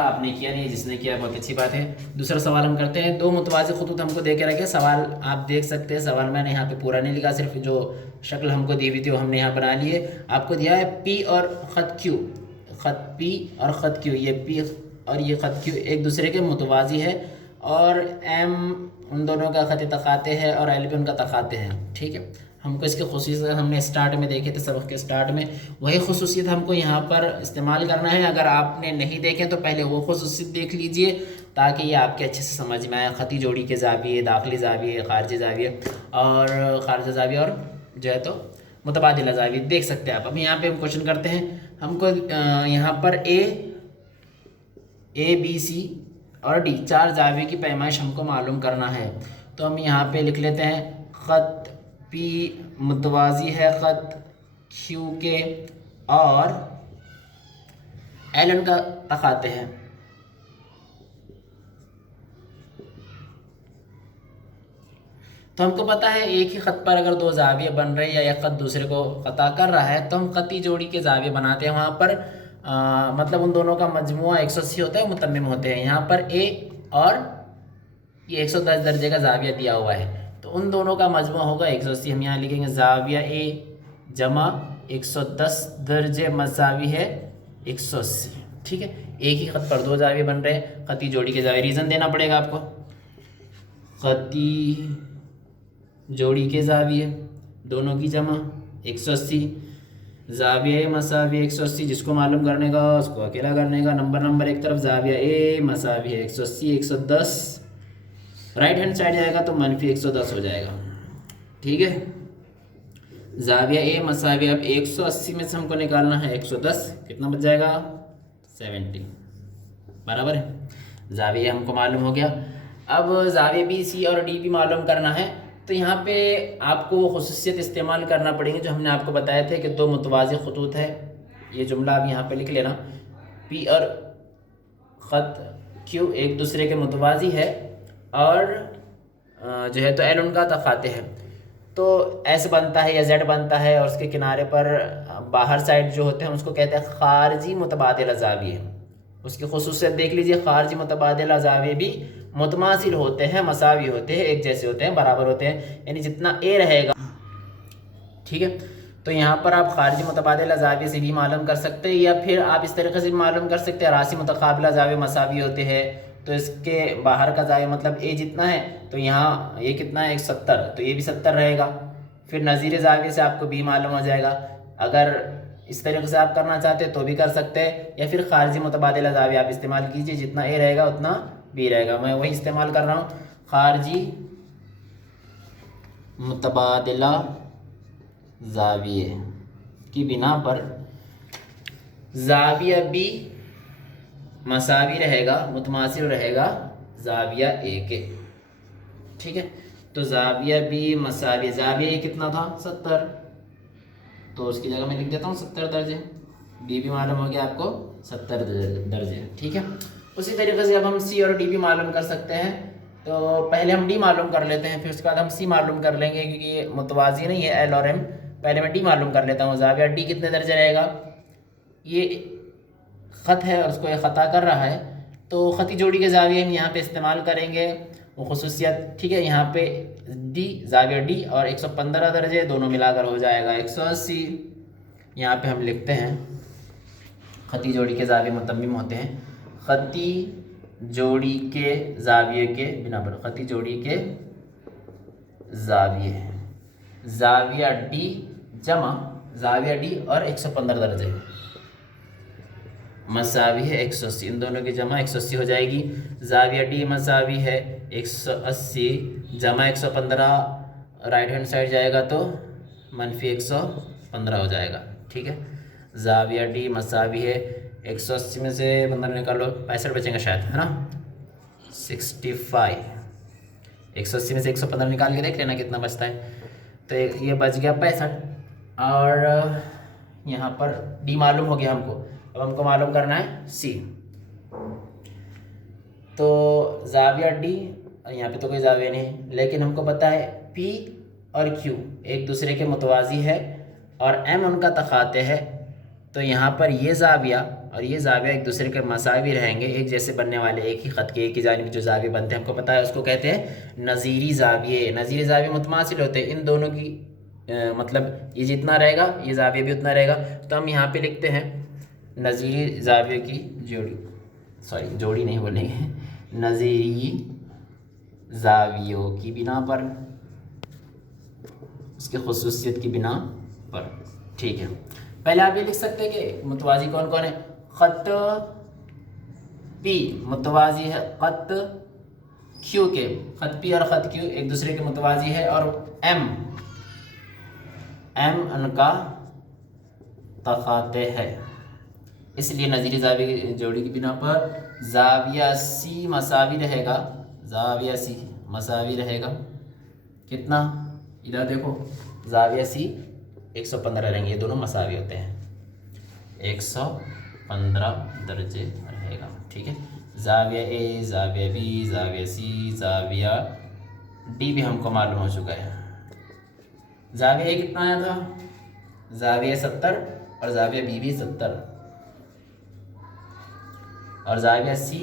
تھا, آپ نے کیا نہیں, جس نے کیا بہت اچھی بات ہے. دوسرا سوال ہم کرتے ہیں. دو متوازی خطوط ہم کو دے کے رکھے. سوال آپ دیکھ سکتے ہیں, سوال میں نے یہاں پہ پورا نہیں لکھا, صرف جو شکل ہم کو دی ہوئی تھی وہ ہم نے یہاں بنا لی ہے. آپ کو دیا ہے پی اور خط کیو, خط پی اور خط کیو, یہ پی اور یہ خط کیو ایک دوسرے کے متوازی ہے, اور ایم ان دونوں کا خط تقاطع ہے اور ایل بھی ان کا تقاطع ہے. ٹھیک ہے, ہم کو اس کی خصوصیت ہم نے اسٹارٹ میں دیکھے تھے, سبق کے اسٹارٹ میں, وہی خصوصیت ہم کو یہاں پر استعمال کرنا ہے. اگر آپ نے نہیں دیکھے تو پہلے وہ خصوصیت دیکھ لیجئے تاکہ یہ آپ کے اچھے سے سمجھ میں آئے. خطی جوڑی کے زاویے, داخلی زاویے, خارجی زاویے اور خارجی زاویے اور جو ہے تو متبادلہ زاویے دیکھ سکتے ہیں آپ. اب یہاں پہ ہم کوشچن کرتے ہیں. ہم کو یہاں پر اے بی سی اور ڈی چار زاویے کی پیمائش ہم کو معلوم کرنا ہے. تو ہم یہاں پہ لکھ لیتے ہیں خط پی متوازی ہے خط کیو کے اور ایل ان کا تقاطع ہے. تو ہم کو پتہ ہے ایک ہی خط پر اگر دو زاویے بن رہے ہیں یا ایک خط دوسرے کو قطع کر رہا ہے تو ہم خطی جوڑی کے زاویے بناتے ہیں. وہاں پر مطلب ان دونوں کا مجموعہ 180 ہوتا ہے, متمم ہوتے ہیں. یہاں پر اے اور یہ 110 درجے کا زاویہ دیا ہوا ہے, تو ان دونوں کا مجموعہ ہوگا 180. ہم یہاں لکھیں گے زاویہ اے جمع 110 درجے مساوی ہے 180. ٹھیک ہے, ایک ہی خط پر دو زاویے بن رہے ہیں, خطی جوڑی کے زاویے. ریزن دینا پڑے گا آپ کو. خطی جوڑی کے زاویے دونوں کی جمع 180, زاویہ مساوی 180, جس کو معلوم کرنے کا اس کو اکیلا کرنے کا. نمبر ایک طرف زاویہ اے مساوی ہے 180 110, رائٹ ہینڈ سائڈ جائے گا تو منفی 110 ہو جائے گا. ٹھیک ہے, زاویہ اے مساوی اب 180 میں سے ہم کو نکالنا ہے 110, کتنا بچ جائے گا 70, برابر ہے. زاویہ ہم کو معلوم ہو گیا. اب زاویہ بی سی اور ڈی بھی معلوم کرنا ہے. تو یہاں پہ آپ کو وہ خصوصیت استعمال کرنا پڑیں گے جو ہم نے آپ کو بتایا تھے کہ دو متوازی خطوط ہے. یہ جملہ آپ یہاں پہ لکھ لینا, پی اور خط کیو ایک دوسرے کے متوازی ہے اور جو ہے تو ایل ان کا تقاطع ہے. تو ایس بنتا ہے یا زیڈ بنتا ہے اور اس کے کنارے پر باہر سائڈ جو ہوتے ہیں اس کو کہتے ہیں خارجی متبادلہ زاویے. اس کی خصوصیت دیکھ لیجئے, خارجی متبادلہ زاویے بھی متماثل ہوتے ہیں, مساوی ہوتے ہیں, ایک جیسے ہوتے ہیں, برابر ہوتے ہیں, یعنی جتنا اے رہے گا. ٹھیک ہے, تو یہاں پر آپ خارجی متبادلہ زاویے سے بھی معلوم کر سکتے ہیں, یا پھر آپ اس طریقے سے بھی معلوم کر سکتے ہیں راسی متقابلہ زاویے مساوی ہوتے ہیں. تو اس کے باہر کا زاویہ مطلب اے جتنا ہے تو یہاں یہ کتنا ہے 170, تو یہ بھی 70 رہے گا. پھر نظیر زاویے سے آپ کو بی معلوم ہو جائے گا. اگر اس طریقے سے آپ کرنا چاہتے ہیں تو بھی کر سکتے ہیں, یا پھر خارجی متبادلہ زاویہ آپ استعمال کیجئے, جتنا اے رہے گا اتنا بی رہے گا. میں وہی استعمال کر رہا ہوں, خارجی متبادلہ زاویے کی بنا پر زاویہ بی مساوی رہے گا, متماثل رہے گا زاویہ اے کے. ٹھیک ہے, تو زاویہ بی مساوی, زاویہ اے کتنا تھا 70, تو اس کی جگہ میں لکھ دیتا ہوں 70 درجے. بی بھی معلوم ہو گیا آپ کو 70 درجے. ٹھیک ہے, اسی طریقے سے اب ہم سی اور ڈی بھی معلوم کر سکتے ہیں. تو پہلے ہم ڈی معلوم کر لیتے ہیں, پھر اس کے بعد ہم سی معلوم کر لیں گے, کیونکہ یہ متوازی نہیں ہے ایل اور ایم. پہلے میں ڈی معلوم کر لیتا ہوں. زاویہ ڈی کتنے درجے رہے گا, یہ خط ہے اور اس کو یہ خطا کر رہا ہے, تو خطی جوڑی کے زاویے ہم یہاں پہ استعمال کریں گے وہ خصوصیت. ٹھیک ہے, یہاں پہ ڈی زاویہ ڈی اور 115 درجے دونوں ملا کر ہو جائے گا 180. یہاں پہ ہم لکھتے ہیں خطی جوڑی کے زاویے متمم ہوتے ہیں, خطی جوڑی کے زاویے کے بنا پر, خطی جوڑی کے زاویے زاویہ ڈی جمع زاویہ ڈی اور 115 درجے مساوی ہے 180, ان دونوں کی جمع 180 ہو جائے گی. زاویہ ڈی مساوی ہے 180 جمع 115, رائٹ ہینڈ سائڈ جائے گا تو منفی 115 ہو جائے گا. ٹھیک ہے, زاویہ ڈی مساوی ہے 180 میں سے 15 نکالو 65 بچیں گا شاید, ہے نا 65. 180 میں سے 115 نکال کے دیکھ لینا کتنا بچتا ہے, تو یہ بچ گیا 65. اور یہاں پر ڈی معلوم ہو گیا ہم کو. اب ہم کو معلوم کرنا ہے سی. تو زاویہ ڈی, یہاں پہ تو کوئی زاویہ نہیں, لیکن ہم کو پتہ ہے پی اور کیو ایک دوسرے کے متوازی ہے اور ایم ان کا تقاطع ہے. تو یہاں پر یہ زاویہ اور یہ زاویہ ایک دوسرے کے مساوی رہیں گے، ایک جیسے بننے والے، ایک ہی خط کے ایک ہی جانب جو زاویے بنتے ہیں ہم کو پتہ ہے اس کو کہتے ہیں نظیری زاویے۔ نظیری زاویے متماثل ہوتے ہیں، ان دونوں کی مطلب یہ جتنا رہے گا یہ زاویہ بھی اتنا رہے گا، تو ہم یہاں پہ لکھتے ہیں نظیری زاویے کی جوڑی نہیں بولیں گے، نظیری زاویوں کی بنا پر، اس کی خصوصیت کی بنا پر، ٹھیک ہے۔ پہلے آپ یہ لکھ سکتے ہیں کہ متوازی کون کون ہے، خط پی متوازی ہے خط کیو کے، خط پی اور خط کیو ایک دوسرے کے متوازی ہے، اور ایم ان کا تقاطع ہے، اس لیے نظیری زاویے کی جوڑی کی بنا پر زاویہ سی مساوی رہے گا، زاویہ سی مساوی رہے گا کتنا، ادھر دیکھو زاویہ سی 115 رہیں گے، یہ دونوں مساوی ہوتے ہیں، 115 درجے رہے گا، ٹھیک ہے۔ زاویہ اے، زاویہ بی، زاویہ سی، زاویہ ڈی بھی ہم کو معلوم ہو چکا ہے۔ زاویہ اے کتنا آیا تھا، زاویہ 70 اور زاویہ بی بھی 70، اور زاویہ سی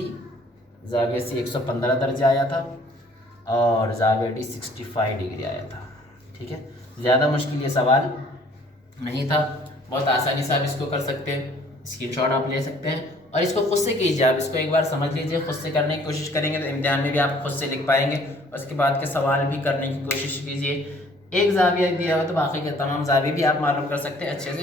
115 درجے آیا تھا، اور زاویہ ڈی 65 ڈگری آیا تھا، ٹھیک ہے۔ زیادہ مشکل یہ سوال نہیں تھا، بہت آسانی سے آپ اس کو کر سکتے ہیں، اسکرین شاٹ آپ لے سکتے ہیں اور اس کو خود سے کیجیے، آپ اس کو ایک بار سمجھ لیجیے، خود سے کرنے کی کوشش کریں گے تو امتحان میں بھی آپ خود سے لکھ پائیں گے، اور اس کے بعد کے سوال بھی کرنے کی کوشش کیجیے۔ ایک زاویہ دیا ہو تو باقی کے تمام زاویے بھی آپ معلوم کر سکتے ہیں اچھے سے۔